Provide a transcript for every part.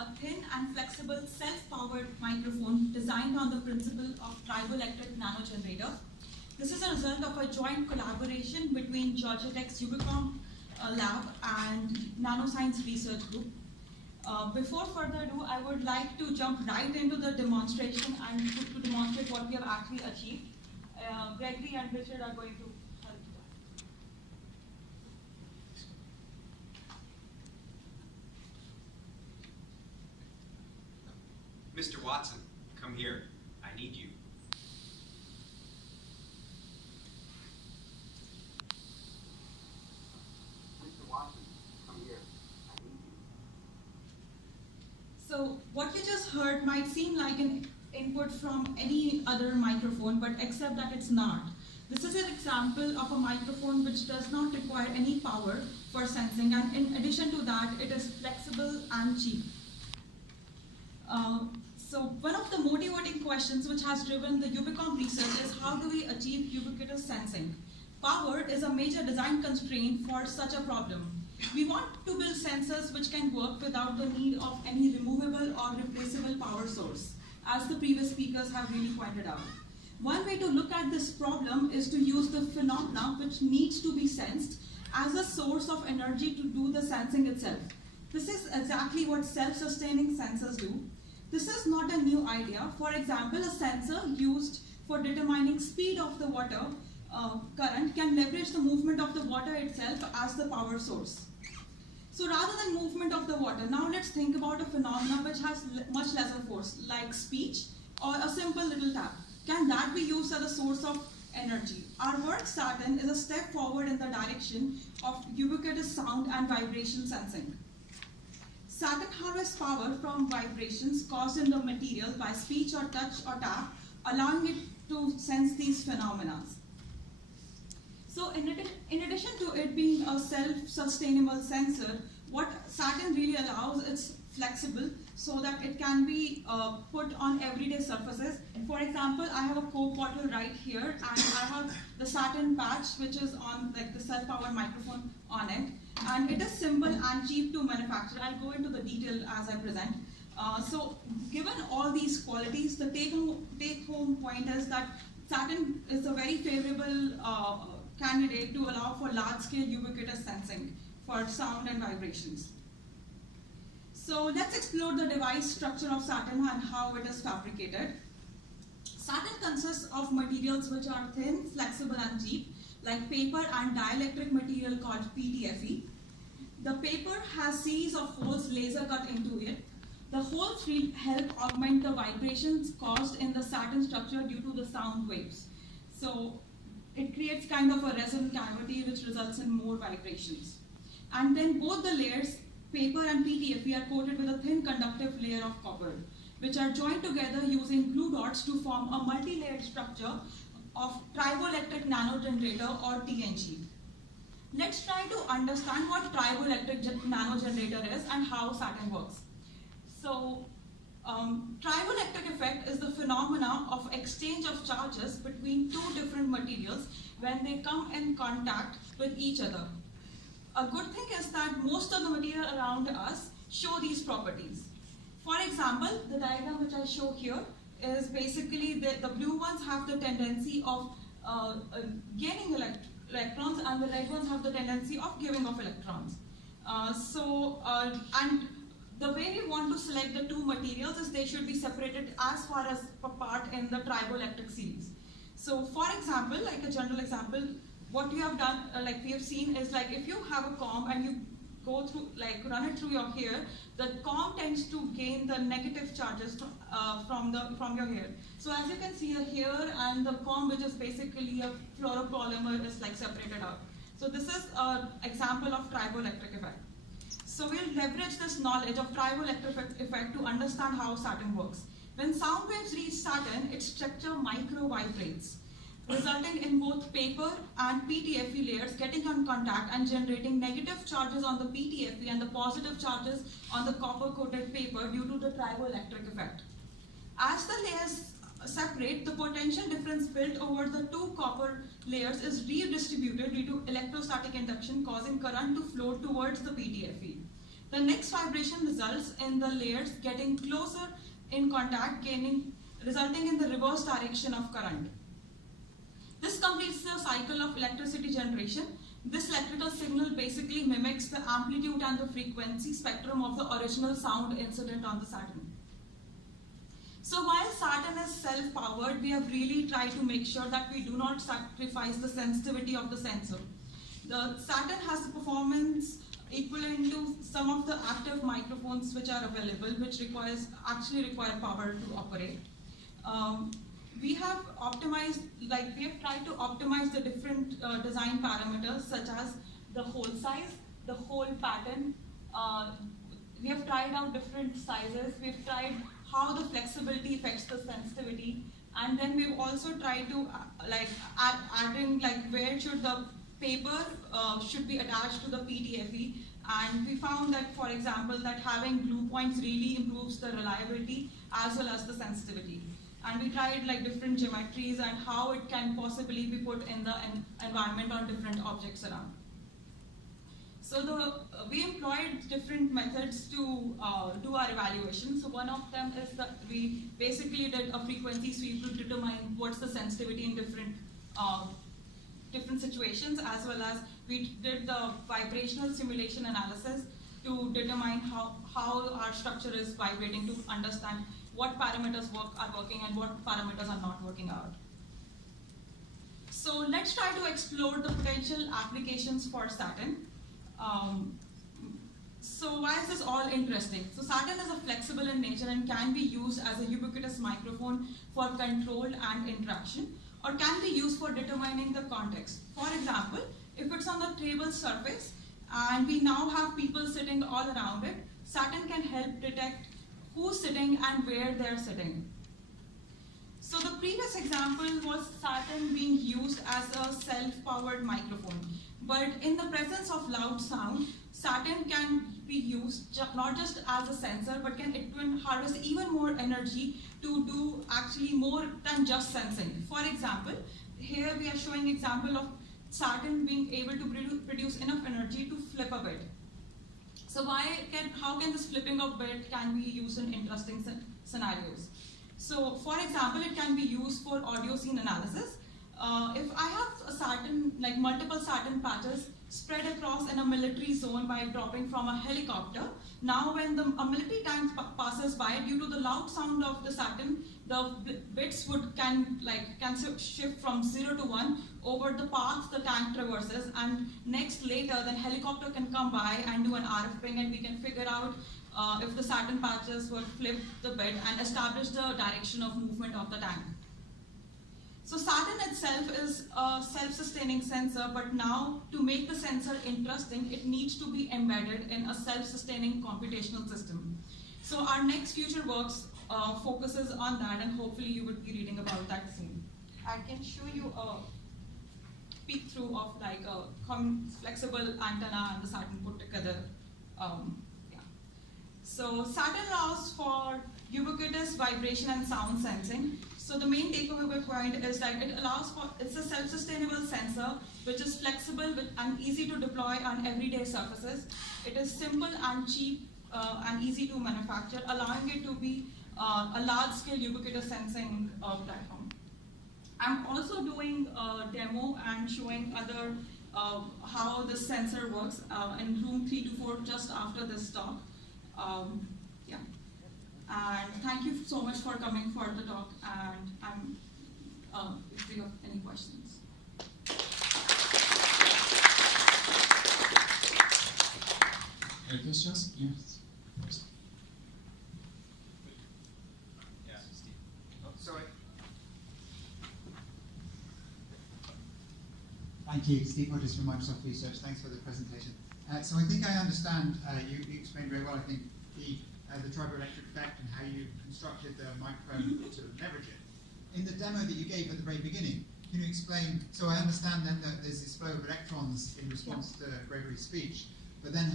a thin and flexible self-powered microphone designed on the principle of triboelectric nanogenerator. This is a result of a joint collaboration between Georgia Tech's Ubicomp lab and Nanoscience Research Group. Before further ado, I would like to jump right into the demonstration and to demonstrate what we have actually achieved. Gregory and Richard are going to help that. Mr. Watson, come here. I need you. Mr. Watson, come here. I need you. So what you just heard might seem like an input from any other microphone, but except that it's not. This is an example of a microphone which does not require any power for sensing, and in addition to that, it is flexible and cheap. So one of the motivating questions which has driven the Ubicomp research is how do we achieve ubiquitous sensing? Power is a major design constraint for such a problem. We want to build sensors which can work without the need of any removable or replaceable power source, as the previous speakers have really pointed out. One way to look at this problem is to use the phenomena which needs to be sensed as a source of energy to do the sensing itself. This is exactly what self-sustaining sensors do. This is not a new idea. For example, a sensor used for determining speed of the water current can leverage the movement of the water itself as the power source. So rather than movement of the water, now let's think about a phenomenon which has much lesser force, like speech or a simple little tap. Can that be used as a source of energy? Our work, SATURN, is a step forward in the direction of ubiquitous sound and vibration sensing. SATURN harvests power from vibrations caused in the material by speech or touch or tap, allowing it to sense these phenomena. So in addition to it being a self-sustainable sensor, what SATURN really allows is flexible so that it can be put on everyday surfaces. For example, I have a Coke bottle right here, and I have the SATURN patch which is on like the self-powered microphone on it, and it is simple and cheap to manufacture. I'll go into the detail as I present. So given all these qualities, the take-home point is that SATURN is a very favorable candidate to allow for large-scale ubiquitous sensing for sound and vibrations. So let's explore the device structure of SATURN and how it is fabricated. SATURN consists of materials which are thin, flexible and cheap, like paper and dielectric material called PTFE. The paper has series of holes laser cut into it. The holes will help augment the vibrations caused in the SATURN structure due to the sound waves. So it creates kind of a resonant cavity which results in more vibrations. And then both the layers, paper and PTFE, are coated with a thin conductive layer of copper, which are joined together using glue dots to form a multi-layered structure of triboelectric nanogenerator or TNG. Let's try to understand what triboelectric nanogenerator is and how SATURN works. So triboelectric effect is the phenomena of exchange of charges between two different materials when they come in contact with each other. A good thing is that most of the material around us show these properties. For example, the diagram which I show here is basically the blue ones have the tendency of gaining electrons, and the red ones have the tendency of giving off electrons. And the way we want to select the two materials is they should be separated as far as apart in the triboelectric series. So for example, like a general example, what we have done, like we have seen, is like if you have a comb and you go through, like run it through your hair, the comb tends to gain the negative charges from your hair. So as you can see, the hair and the comb, which is basically a fluoropolymer, is like separated out. So this is an example of triboelectric effect. So we'll leverage this knowledge of triboelectric effect to understand how SATURN works. When sound waves reach SATURN, its structure micro-vibrates, resulting in both paper and PTFE layers getting in contact and generating negative charges on the PTFE and the positive charges on the copper-coated paper due to the triboelectric effect. As the layers separate, the potential difference built over the two copper layers is redistributed due to electrostatic induction, causing current to flow towards the PTFE. The next vibration results in the layers getting closer in contact, resulting in the reverse direction of current. This completes the cycle of electricity generation. This electrical signal basically mimics the amplitude and the frequency spectrum of the original sound incident on the Saturn. So while Saturn is self-powered, we have really tried to make sure that we do not sacrifice the sensitivity of the sensor. The Saturn has the performance equivalent to some of the active microphones which are available, which actually require power to operate. We have tried to optimize the different design parameters such as the hole size, the hole pattern. We have tried out different sizes. We've tried how the flexibility affects the sensitivity, and then we've also tried to add in where should the paper should be attached to the PTFE, and we found that, for example, that having glue points really improves the reliability as well as the sensitivity. And we tried different geometries and how it can possibly be put in the environment on different objects around. So we employed different methods to do our evaluation. So one of them is that we basically did a frequency sweep to determine what's the sensitivity in different situations, as well as we did the vibrational simulation analysis to determine how our structure is vibrating, to understand what parameters are working and what parameters are not working out. So let's try to explore the potential applications for Saturn. So why is this all interesting? So Saturn is flexible in nature and can be used as a ubiquitous microphone for control and interaction, or can be used for determining the context. For example, if it's on the table surface and we now have people sitting all around it, Saturn can help detect who's sitting and where they're sitting. So the previous example was Saturn being used as a self-powered microphone. But in the presence of loud sound, Saturn can be used not just as a sensor, but it can harvest even more energy to do actually more than just sensing. For example, here we are showing an example of Saturn being able to produce enough energy to flip a bit. So how can this flipping of bit can be used in interesting scenarios? So for example, it can be used for audio scene analysis. If I have a Saturn, multiple Saturn patches spread across in a military zone by dropping from a helicopter, now when a military tank passes by, due to the loud sound of the Saturn, the bits can shift from 0 to 1 over the path the tank traverses, and later then helicopter can come by and do an RF ping, and we can figure out if the Saturn patches will flip the bit and establish the direction of movement of the tank. So Saturn itself is a self-sustaining sensor, but now to make the sensor interesting, it needs to be embedded in a self-sustaining computational system. So our next future works focuses on that, and hopefully you would be reading about that soon. I can show you a peek through of a flexible antenna and the Saturn put together. So Saturn allows for ubiquitous vibration and sound sensing. So the main takeaway point is that it's a self-sustainable sensor which is flexible and easy to deploy on everyday surfaces. It is simple and cheap and easy to manufacture, allowing it to be a large-scale ubiquitous sensing platform. I'm also doing a demo and showing how this sensor works in room 324 just after this talk. And thank you so much for coming for the talk, and I'm if you have any questions. Any questions? Yes. Yeah, Steve. Oh, Sorry. Thank you, Steve Hodges from Microsoft Research. Thanks for the presentation. So I think I understand, you explained very well, I think, the triboelectric effect and how you constructed the microphone to leverage it. In the demo that you gave at the very beginning, can you explain, so I understand then that there's this flow of electrons in response to Gregory's speech, but then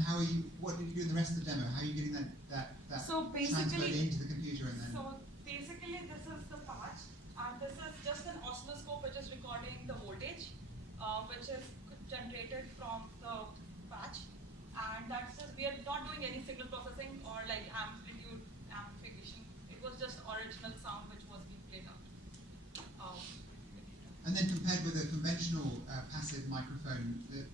what did you do in the rest of the demo? How are you getting that So transferred into the computer and then? So basically this is the patch, and this is just an oscilloscope which is recording the voltage, which is generated from the patch, and that's just we are not doing any signal processing or like amplitude amplification. It was just original sound which was being played out. And then compared with a conventional passive microphone, the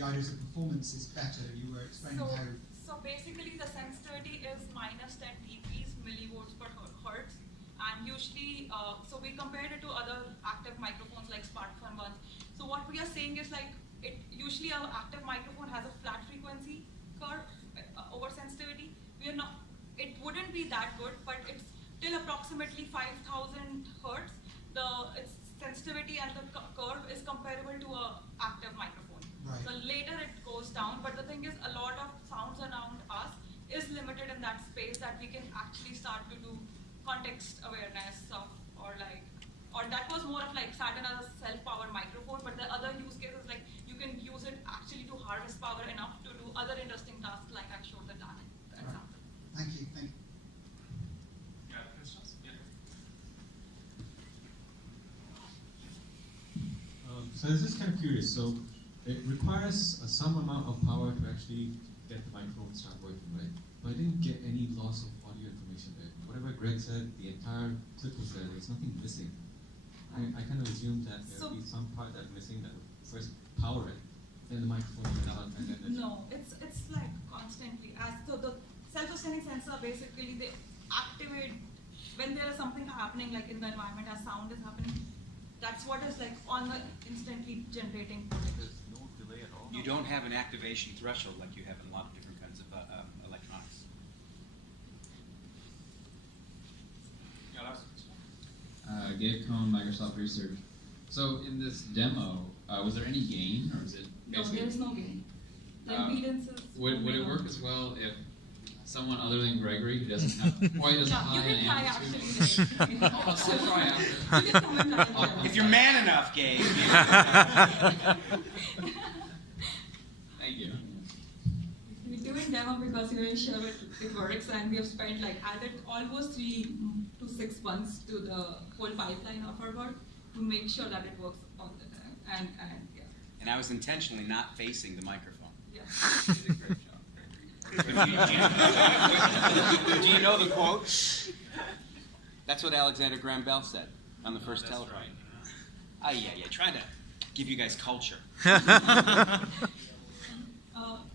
ideas of performance is better. You were explaining how. So basically, the sensitivity is minus 10 dBs, millivolts per hertz, and usually, so we compared it to other active microphones like smartphone ones. So what we are saying is like, usually our active microphone has a flat frequency curve over sensitivity. We are not. It wouldn't be that good, but it's till approximately 5,000 hertz. Its sensitivity and the curve is comparable to a active microphone. Right. So later it goes down, but the thing is, a lot of sounds around us is limited in that space that we can actually start to do context awareness or that was more of like SATURN as a self-powered microphone, but the other use cases like you can use it actually to harvest power enough to do other interesting tasks like I showed the example. Thank you. Thank you. Yeah, questions? Yeah. So I was just kind of curious. So it requires some amount of power to actually get the microphone to start working, right? But I didn't get any loss of audio information there. Whatever Greg said, the entire clip was there. There's nothing missing. I kind of assumed that there would be some part that's missing that would first power it, then the microphone would on, and then No, it's like constantly. So the self-sustaining sensor basically they activate when there is something happening like in the environment as sound is happening. That's what is like on the instantly generating. There's no delay at all. You don't have an activation threshold like you have in a lot of different kinds of electronics. Yeah, last question. Gabe Cohn, Microsoft Research. So in this demo, was there any gain, or is it No, basically? there is no gain. The impedance is. Would it work as well if someone other than Gregory, who doesn't have quite as high you an can try amplitude? actually. I'll still try after. You can come and try. If you're man enough, Gabe. Thank you. We're doing demo because we're sure it works, and we have spent like added almost 3 to 6 months to the whole pipeline of our work to make sure that it works all the time. And yeah. And I was intentionally not facing the microphone. Yeah. You did a great job, Gregory. Do you know the quote? That's what Alexander Graham Bell said on the first telephone. Right. Yeah, trying to give you guys culture.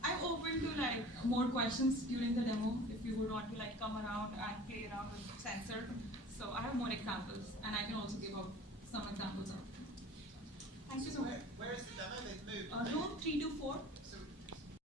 I'm open to like more questions during the demo if you would want to like come around and play around with the sensor. So I have more examples, and I can also give out some examples of. Thank you so much. Where is the demo? They've moved. Room 324.